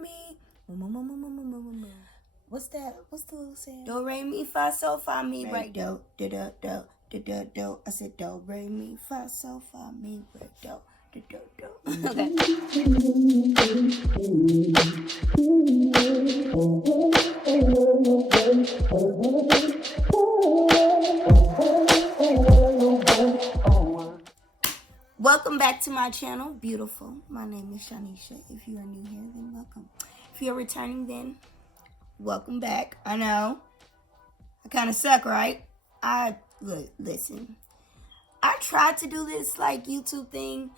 me. What's that? What's the little saying? Do, re, mi, fa, sol, fa, mi, right, do, do, do, do, do, do, do. I said do, re, mi, fa, sol, fa, mi, right, do, do, do, do. Okay. Welcome back to my channel, beautiful. My name is Shanisha. If you are new here, then welcome. If you're returning, then welcome back. I know I kind of suck, right? Listen. I tried to do this like YouTube thing,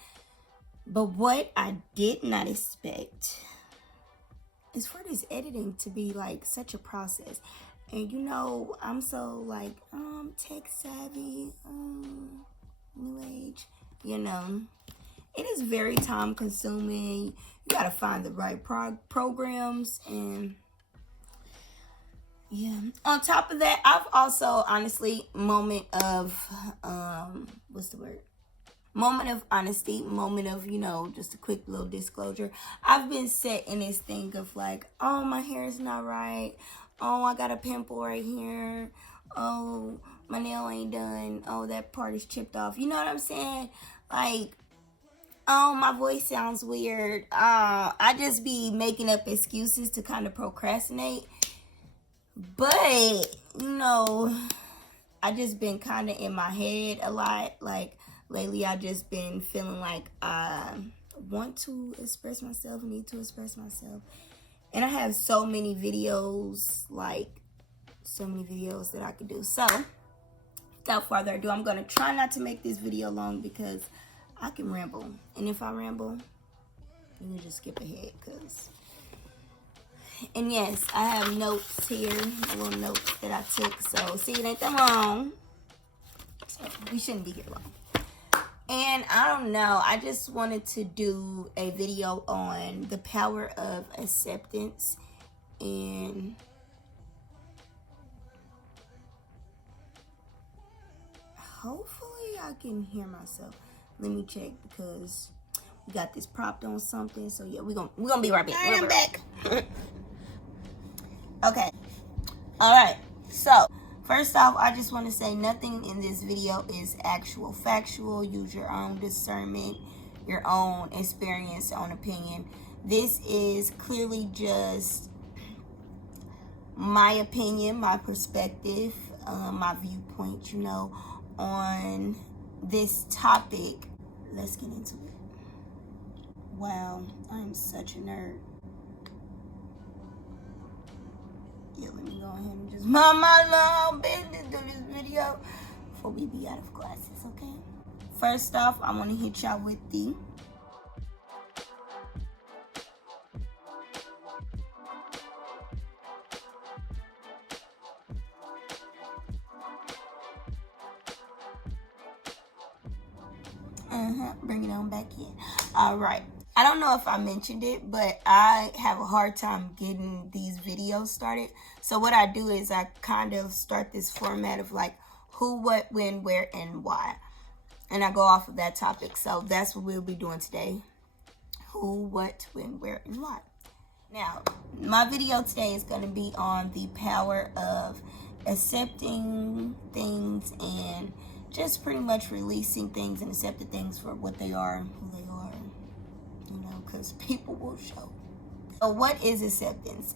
but what I did not expect is for this editing to be like such a process. And you know, I'm so like tech savvy, new age. You know, it is very time consuming. You gotta find the right programs, and yeah. On top of that, I've also honestly moment of moment of honesty, moment of, you know, just a quick little disclosure. I've been set in this thing of like, oh, my hair is not right. Oh, I got a pimple right here. Oh, my nail ain't done. Oh, that part is chipped off. You know what I'm saying? Like, oh, my voice sounds weird. I just be making up excuses to kind of procrastinate. But, you know, I just been kind of in my head a lot. Like, lately I just been feeling like I want to express myself, need to express myself. And I have so many videos, that I could do. So, without further ado, I'm going to try not to make this video long because I can ramble. And if I ramble, you can just skip ahead. And yes, I have notes here, little notes that I took. So, see, it ain't that long. So, we shouldn't be here long. And I don't know, I just wanted to do a video on the power of acceptance. And hopefully I can hear myself. Let me check because we got this propped on something. So yeah, we're gonna be right back. I am back. Okay. Alright. So first off, I just want to say nothing in this video is actual factual. Use your own discernment, your own experience, your own opinion. This is clearly just my opinion, my perspective, my viewpoint, you know, on this topic. Let's get into it. Wow, I'm such a nerd. Yeah, let me go ahead and just mind my little business do this video before we be out of classes, okay? First off, I want to hit y'all with the bring it on back in. All right. I don't know if I mentioned it, but I have a hard time getting these videos started. So what I do is I kind of start this format of like who, what, when, where, and why. And I go off of that topic. So that's what we'll be doing today. Who, what, when, where, and why. Now, my video today is going to be on the power of accepting things and just pretty much releasing things and accepting things for what they are and who they are, you know, because people will show. So what is acceptance?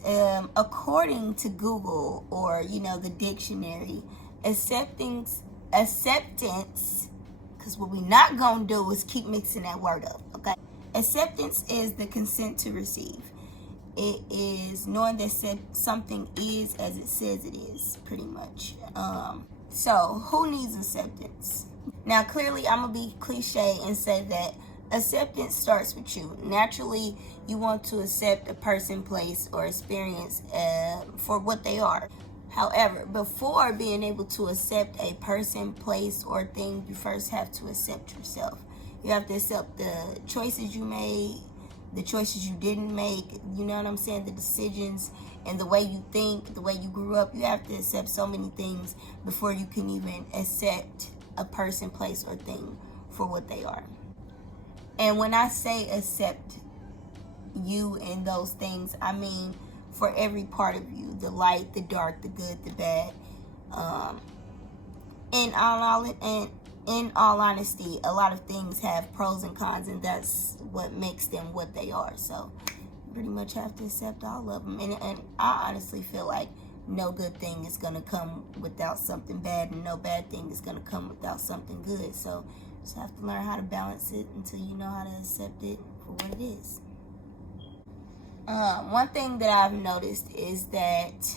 According to Google or, you know, the dictionary, acceptance, because what we're not going to do is keep mixing that word up, okay? Acceptance is the consent to receive. It is knowing that something is as it says it is, pretty much. So, who needs acceptance? Now, clearly, I'm going to be cliche and say that acceptance starts with you. Naturally, you want to accept a person, place, or experience for what they are. However, before being able to accept a person, place, or thing, you first have to accept yourself. You have to accept the choices you made, the choices you didn't make, you know what I'm saying, the decisions and the way you think, the way you grew up. You have to accept so many things before you can even accept a person, place, or thing for what they are. And when I say accept you and those things. I mean, for every part of you, the light, the dark, the good, the bad. In all honesty, a lot of things have pros and cons, and that's what makes them what they are. So you pretty much have to accept all of them. And I honestly feel like no good thing is going to come without something bad, and no bad thing is going to come without something good. So you just have to learn how to balance it until you know how to accept it for what it is. One thing that I've noticed is that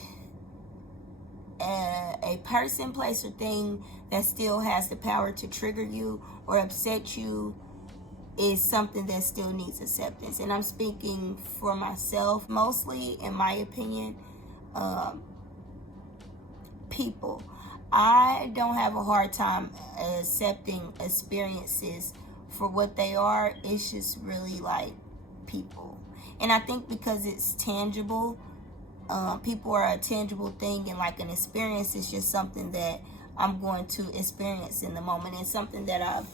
a person, place, or thing that still has the power to trigger you or upset you is something that still needs acceptance. And I'm speaking for myself mostly, in my opinion. People, I don't have a hard time accepting experiences for what they are. It's just really like people. And I think because it's tangible, people are a tangible thing, and like an experience is just something that I'm going to experience in the moment, and something that I've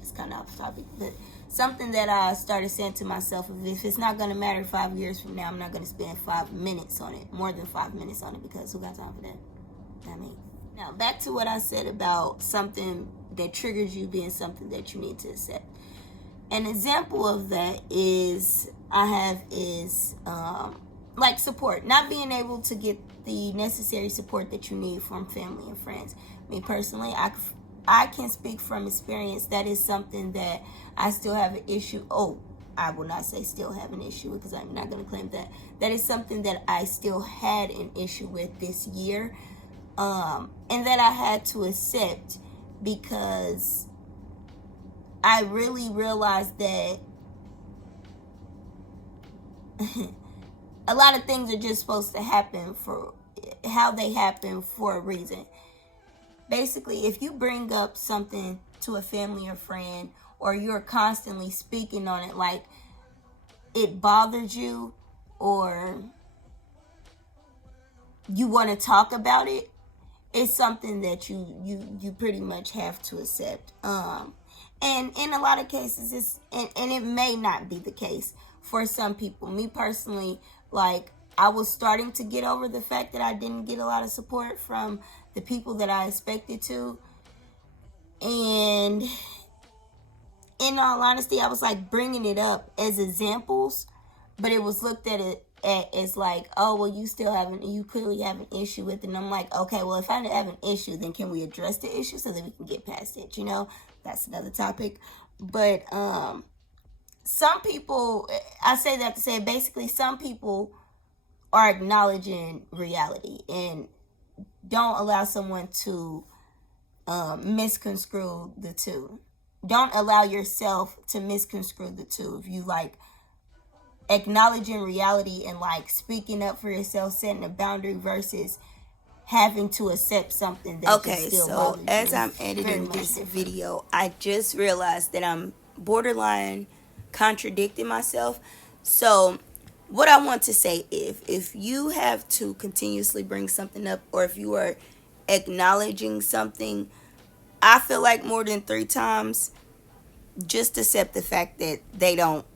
it's kind of off topic, but something that I started saying to myself, if it's not going to matter 5 years from now, I'm not going to spend 5 minutes on it, more than 5 minutes on it, because who got time for that? I mean, now back to what I said about something that triggers you being something that you need to accept. An example of that is like support, not being able to get the necessary support that you need from family and friends. Me personally, I can speak from experience. That is something that I still have an issue. I will not say still have an issue, because I'm not going to claim that. That is something that I still had an issue with this year, and that I had to accept, because I really realized that a lot of things are just supposed to happen for how they happen for a reason. Basically, if you bring up something to a family or friend, or you're constantly speaking on it like it bothers you, or you want to talk about it, it's something that you pretty much have to accept. And in a lot of cases, and it may not be the case for some people. Me personally, like, I was starting to get over the fact that I didn't get a lot of support from the people that I expected to. And in all honesty, I was like bringing it up as examples, but it was looked at it as like, oh, well, you clearly have an issue with it. And I'm like, okay, well, if I have an issue, then can we address the issue so that we can get past it? You know, that's another topic. But some people, I say that to say, basically, some people are acknowledging reality and don't allow someone to misconstrue the two. Don't allow yourself to misconstrue the two. If you like acknowledging reality and like speaking up for yourself, setting a boundary, versus having to accept something that okay, still so bothers as you. I'm editing this video, I just realized that I'm borderline contradicting myself. So what I want to say, if you have to continuously bring something up, or if you are acknowledging something, I feel like more than 3 times, just accept the fact that they don't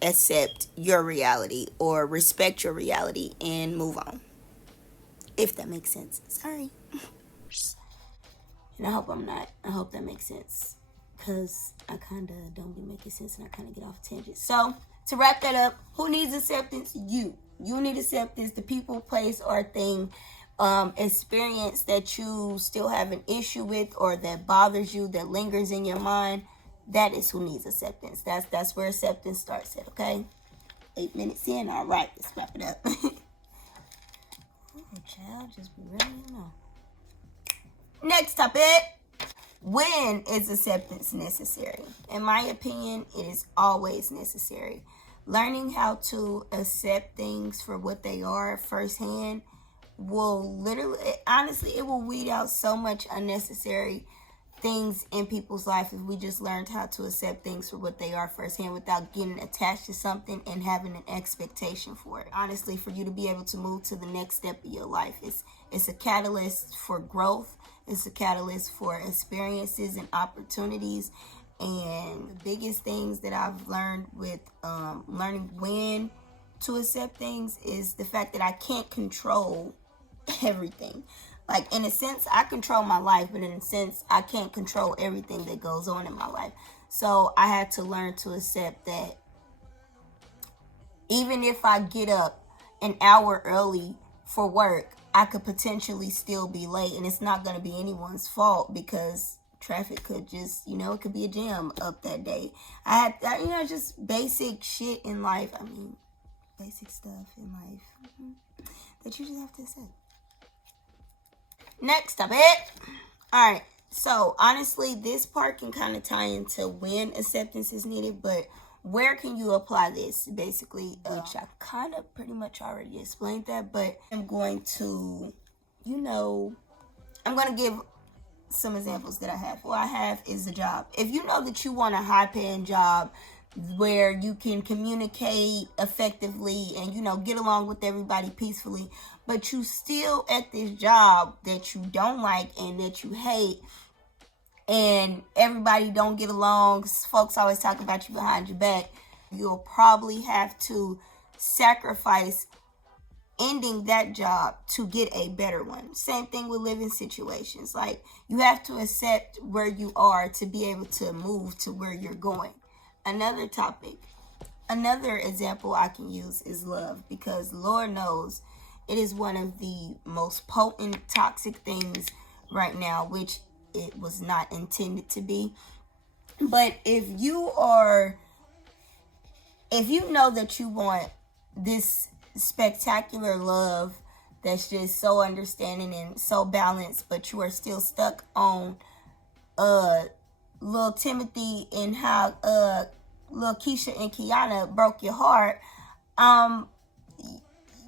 accept your reality or respect your reality, and move on. If that makes sense. Sorry. And I hope that makes sense, because I kind of don't be making sense, and I kind of get off tangent. So to wrap that up, who needs acceptance? You need acceptance. The people, place, or thing, experience that you still have an issue with, or that bothers you, that lingers in your mind, that is who needs acceptance. That's where acceptance starts at. Okay, 8 minutes in. All right, let's wrap it up. Oh, child, just be ready to know. Next topic. When is acceptance necessary? In my opinion, it is always necessary. Learning how to accept things for what they are firsthand will honestly, it will weed out so much unnecessary things in people's life if we just learned how to accept things for what they are firsthand, without getting attached to something and having an expectation for it. Honestly, for you to be able to move to the next step of your life, it's a catalyst for growth. It's a catalyst for experiences and opportunities. And the biggest things that I've learned with learning when to accept things is the fact that I can't control everything. Like, in a sense, I control my life, but in a sense, I can't control everything that goes on in my life. So I had to learn to accept that even if I get up an hour early for work, I could potentially still be late, and it's not going to be anyone's fault because traffic could just, it could be a jam up that day. I had, just basic shit in life. I mean, basic stuff in life that you just have to accept. Next topic. All right. So, honestly, this part can kind of tie into when acceptance is needed, but where can you apply this, basically, which I kind of pretty much already explained that, but I'm going to, I'm going to give some examples that I have. What I have is a job. If you know that you want a high-paying job where you can communicate effectively and, get along with everybody peacefully, but you still at this job that you don't like and that you hate, and everybody don't get along, folks always talk about you behind your back, you'll probably have to sacrifice ending that job to get a better one. Same thing with living situations. Like, you have to accept where you are to be able to move to where you're going. Another example I can use is love, because Lord knows it is one of the most potent toxic things right now, which it was not intended to be. But if you know that you want this spectacular love that's just so understanding and so balanced, but you are still stuck on little Timothy and how little Keisha and Kiana broke your heart,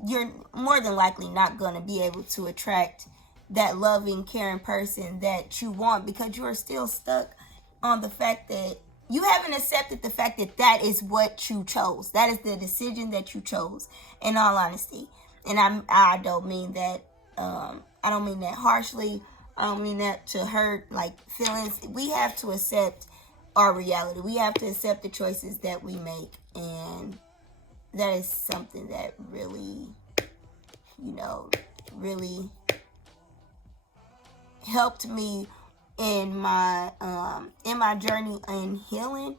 you're more than likely not going to be able to attract that loving, caring person that you want, because you are still stuck on the fact that you haven't accepted the fact that that is what you chose. That is the decision that you chose, in all honesty. And I don't mean that I don't mean that harshly. I don't mean that to hurt like feelings. We have to accept our reality. We have to accept the choices that we make, and that is something that really, really helped me in my journey in healing,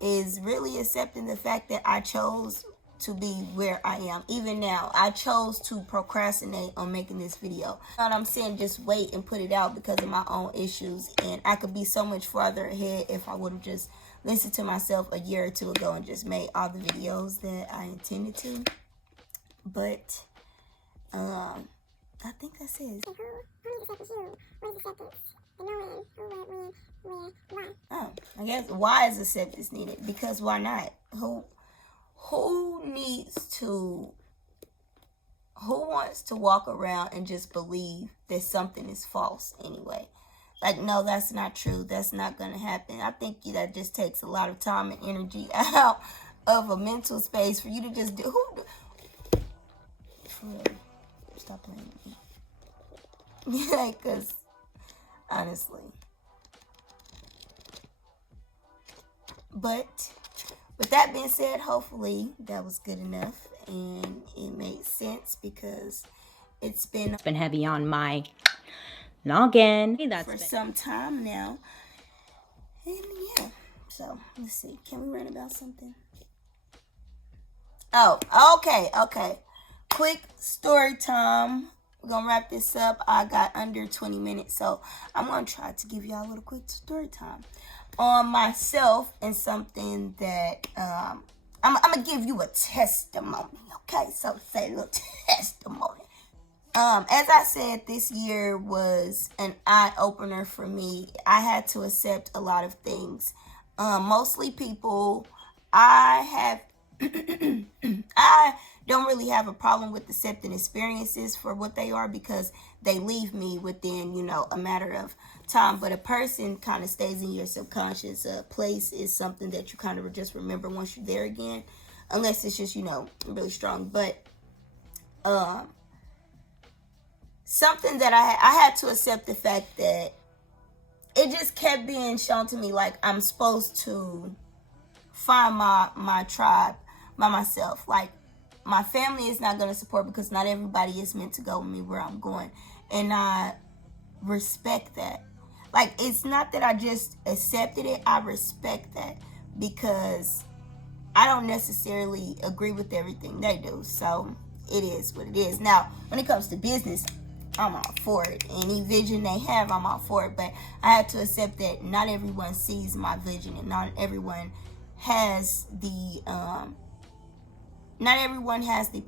is really accepting the fact that I chose to be where I am. Even now, I chose to procrastinate on making this video. You know what I'm saying? Just wait and put it out because of my own issues, and I could be so much farther ahead if I would have just listened to myself a year or two ago and just made all the videos that I intended to. But I think that's it. Oh, I guess why is acceptance needed? Because why not? Who wants to walk around and just believe that something is false anyway? Like, no, that's not true. That's not going to happen. I think that just takes a lot of time and energy out of a mental space for you to just do. Stop playing with me. Yeah, because honestly. But with that being said, hopefully that was good enough and it made sense, because it's been heavy on my noggin. For some time now. And yeah, so let's see. Can we rant about something? Oh, okay. Quick story time. We're going to wrap this up. I got under 20 minutes, so I'm going to try to give y'all a little quick story time on myself and something that I'm going to give you a testimony, okay? So say a little testimony. As I said, this year was an eye-opener for me. I had to accept a lot of things. Mostly people, I don't really have a problem with accepting experiences for what they are, because they leave me within, a matter of time. But a person kind of stays in your subconscious. A place is something that you kind of just remember once you're there again, unless it's just, really strong. But something that I had to accept the fact that it just kept being shown to me like I'm supposed to find my tribe by myself. Like, my family is not going to support, because not everybody is meant to go with me where I'm going. And I respect that. Like, it's not that I just accepted it, I respect that, because I don't necessarily agree with everything they do. So it is what it is. Now, when it comes to business, I'm all for it. Any vision they have, I'm all for it. But I had to accept that not everyone sees my vision, and not everyone has the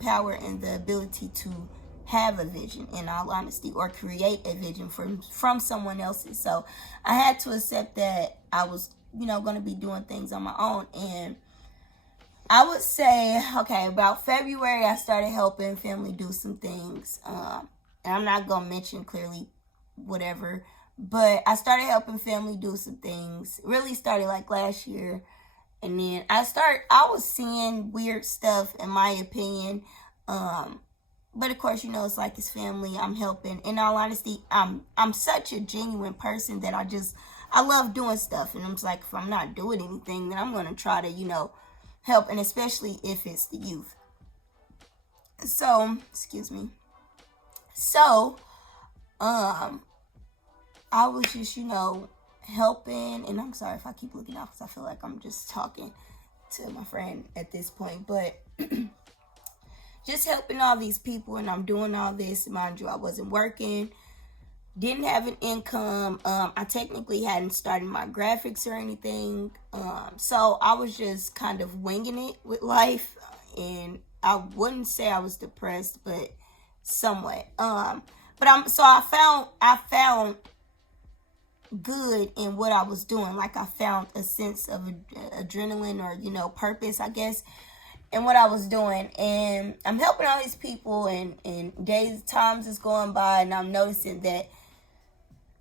power and the ability to have a vision, in all honesty, or create a vision from someone else's. So I had to accept that I was, going to be doing things on my own. And I would say, okay, about February, I started helping family do some things. And I'm not going to mention clearly whatever, but I started helping family do some things. Really started like last year. And then I was seeing weird stuff, in my opinion. But of course, it's like it's family. I'm helping. In all honesty, I'm such a genuine person that I love doing stuff. And I'm just like, if I'm not doing anything, then I'm going to try to, help. And especially if it's the youth. So, excuse me. So, I was just, helping. And I'm sorry if I keep looking out, because I feel like I'm just talking to my friend at this point. But just helping all these people, and I'm doing all this. Mind you, I wasn't working, didn't have an income. I technically hadn't started my graphics or anything. So I was just kind of winging it with life. And I wouldn't say I was depressed, but somewhat. But I found good in what I was doing. Like, I found a sense of adrenaline, or purpose, I guess, in what I was doing. And I'm helping all these people, and times is going by, and I'm noticing that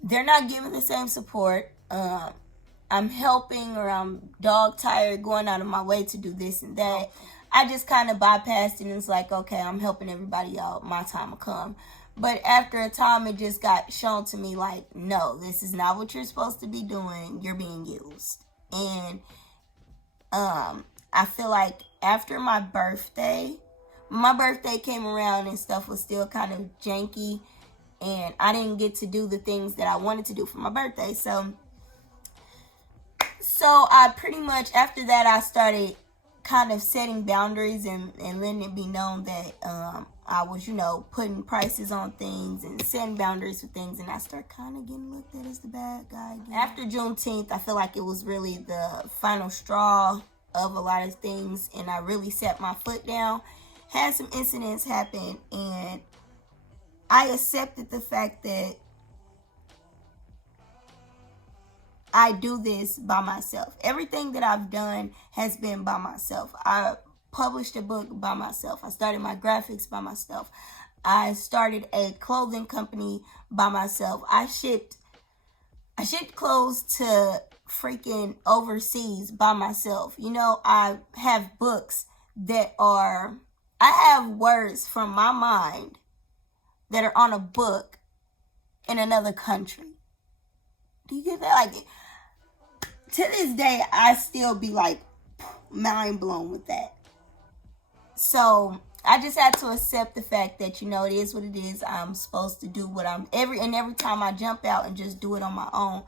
they're not giving the same support. I'm helping, or I'm dog tired, going out of my way to do this and that. I just kind of bypassed it, and it's like, okay, I'm helping everybody out, my time will come. But after a time, it just got shown to me like, no, this is not what you're supposed to be doing. You're being used. And I feel like after my birthday came around, and stuff was still kind of janky, and I didn't get to do the things that I wanted to do for my birthday. So I pretty much, after that, I started kind of setting boundaries, and letting it be known that I was, putting prices on things and setting boundaries for things, and I started kind of getting looked at as the bad guy again. After Juneteenth, I feel like it was really the final straw of a lot of things, and I really set my foot down. Had some incidents happen, and I accepted the fact that I do this by myself. Everything that I've done has been by myself. I published a book by myself. I started my graphics by myself. I started a clothing company by myself. I shipped clothes to freaking overseas by myself. I have books I have words from my mind that are on a book in another country. Do you get that? Like, to this day, I still be like mind blown with that. So I just had to accept the fact that, it is what it is. I'm supposed to do what every time I jump out and just do it on my own,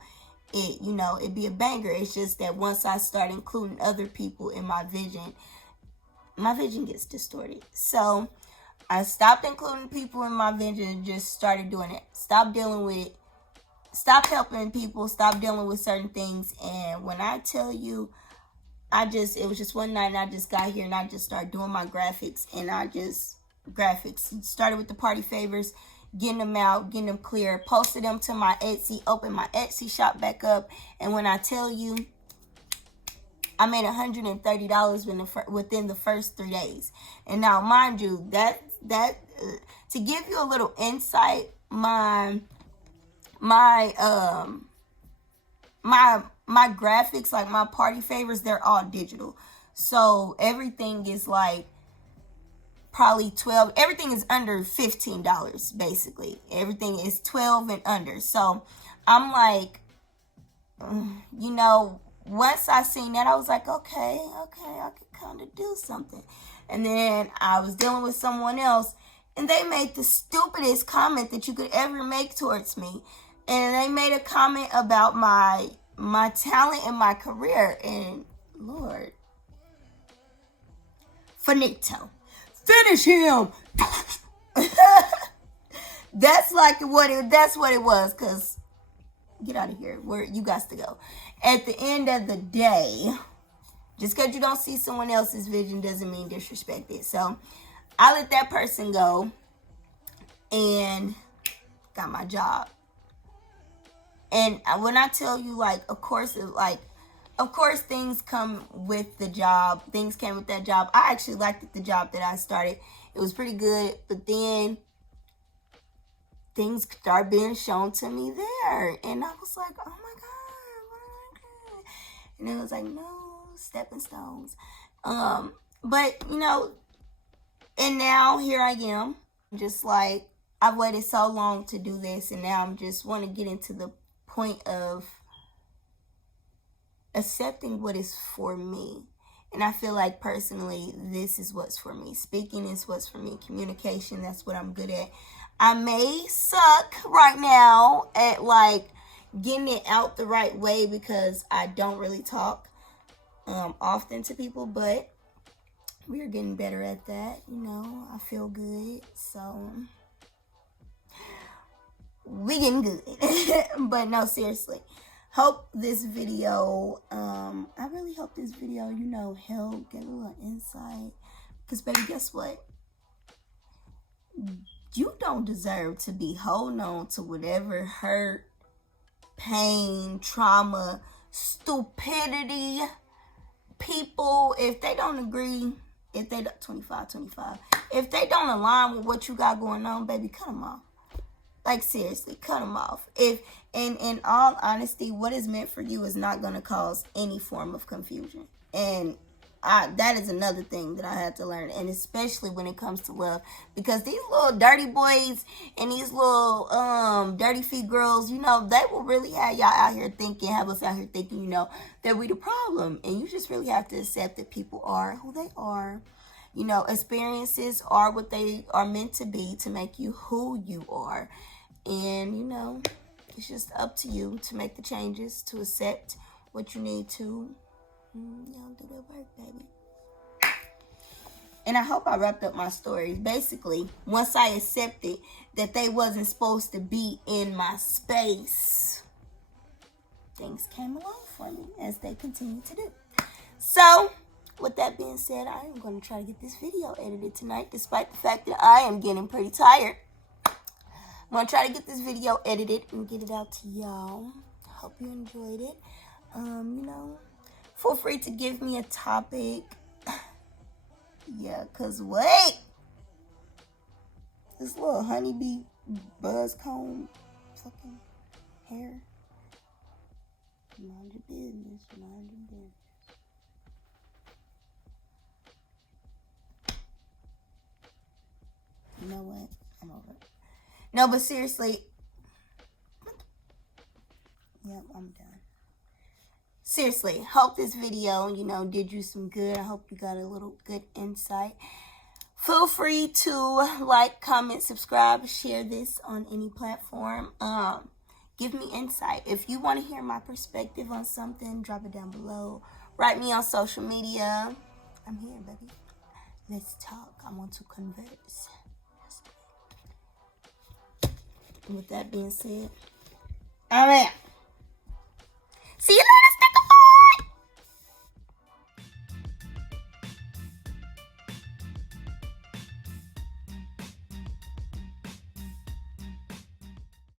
it'd be a banger. It's just that once I start including other people in my vision gets distorted. So I stopped including people in my vision and just started doing it. Stop helping people, stop dealing with certain things. And when I tell you, it was just one night, and I just got here, and I just started doing my graphics, and graphics. Started with the party favors, getting them out, getting them clear, posted them to my Etsy, opened my Etsy shop back up, and when I tell you, I made $130 within the first 3 days. And now, mind you, that to give you a little insight, my graphics, like my party favors, they're all digital. So everything is like probably $12. Everything is under $15, basically. Everything is $12 and under. So I'm like, you know, once I seen that, I was like, okay, I could kind of do something. And then I was dealing with someone else, and they made the stupidest comment that you could ever make towards me. And they made a comment about my talent and my career. And Lord, finito, finish him. That's what it was. Cause get out of here. Where you got to go. At the end of the day, just because you don't see someone else's vision doesn't mean disrespect it. So I let that person go and got my job. And when I tell you, like, of course things come with the job. Things came with that job. I actually liked the job that I started. It was pretty good. But then things started being shown to me there. And I was like, oh my God, what am I doing? And it was like, no, stepping stones. But, you know, and now here I am. Just like, I've waited so long to do this. And now I'm just want to get into the point of accepting what is for me. And I feel like personally, this is what's for me. Speaking is what's for me. Communication, that's what I'm good at. I may suck right now at like getting it out the right way because I don't really talk often to people, but we are getting better at that. You know, I feel good, so we getting good. But no, seriously, hope this video, I really hope this video, you know, help get a little insight. Because baby, guess what? You don't deserve to be holding on to whatever hurt, pain, trauma, stupidity. People, if they don't agree, if they 25, if they don't align with what you got going on, baby, cut them off. Like, seriously, cut them off. If, in all honesty, what is meant for you is not going to cause any form of confusion. And that is another thing that I had to learn, and especially when it comes to love, because these little dirty boys and these little dirty feet girls, you know, they will really have y'all out here thinking, have us out here thinking, you know, that we the problem. And you just really have to accept that people are who they are. You know, experiences are what they are meant to be to make you who you are. And, you know, it's just up to you to make the changes, to accept what you need to. Y'all do that work, baby. And I hope I wrapped up my story. Basically, once I accepted that they wasn't supposed to be in my space, things came along for me as they continue to do. So, with that being said, I am going to try to get this video edited tonight, despite the fact that I am getting pretty tired. I'm going to try to get this video edited and get it out to y'all. Hope you enjoyed it. You know, feel free to give me a topic. Yeah, because wait. This little honeybee buzz comb fucking hair. Mind your business. Mind your business. You know what? I'm over it. No, but seriously. Yep, I'm done. Seriously, hope this video, you know, did you some good. I hope you got a little good insight. Feel free to like, comment, subscribe, share this on any platform. Give me insight. If you want to hear my perspective on something, drop it down below. Write me on social media. I'm here, baby. Let's talk. I want to converse. With that being said, I'm out.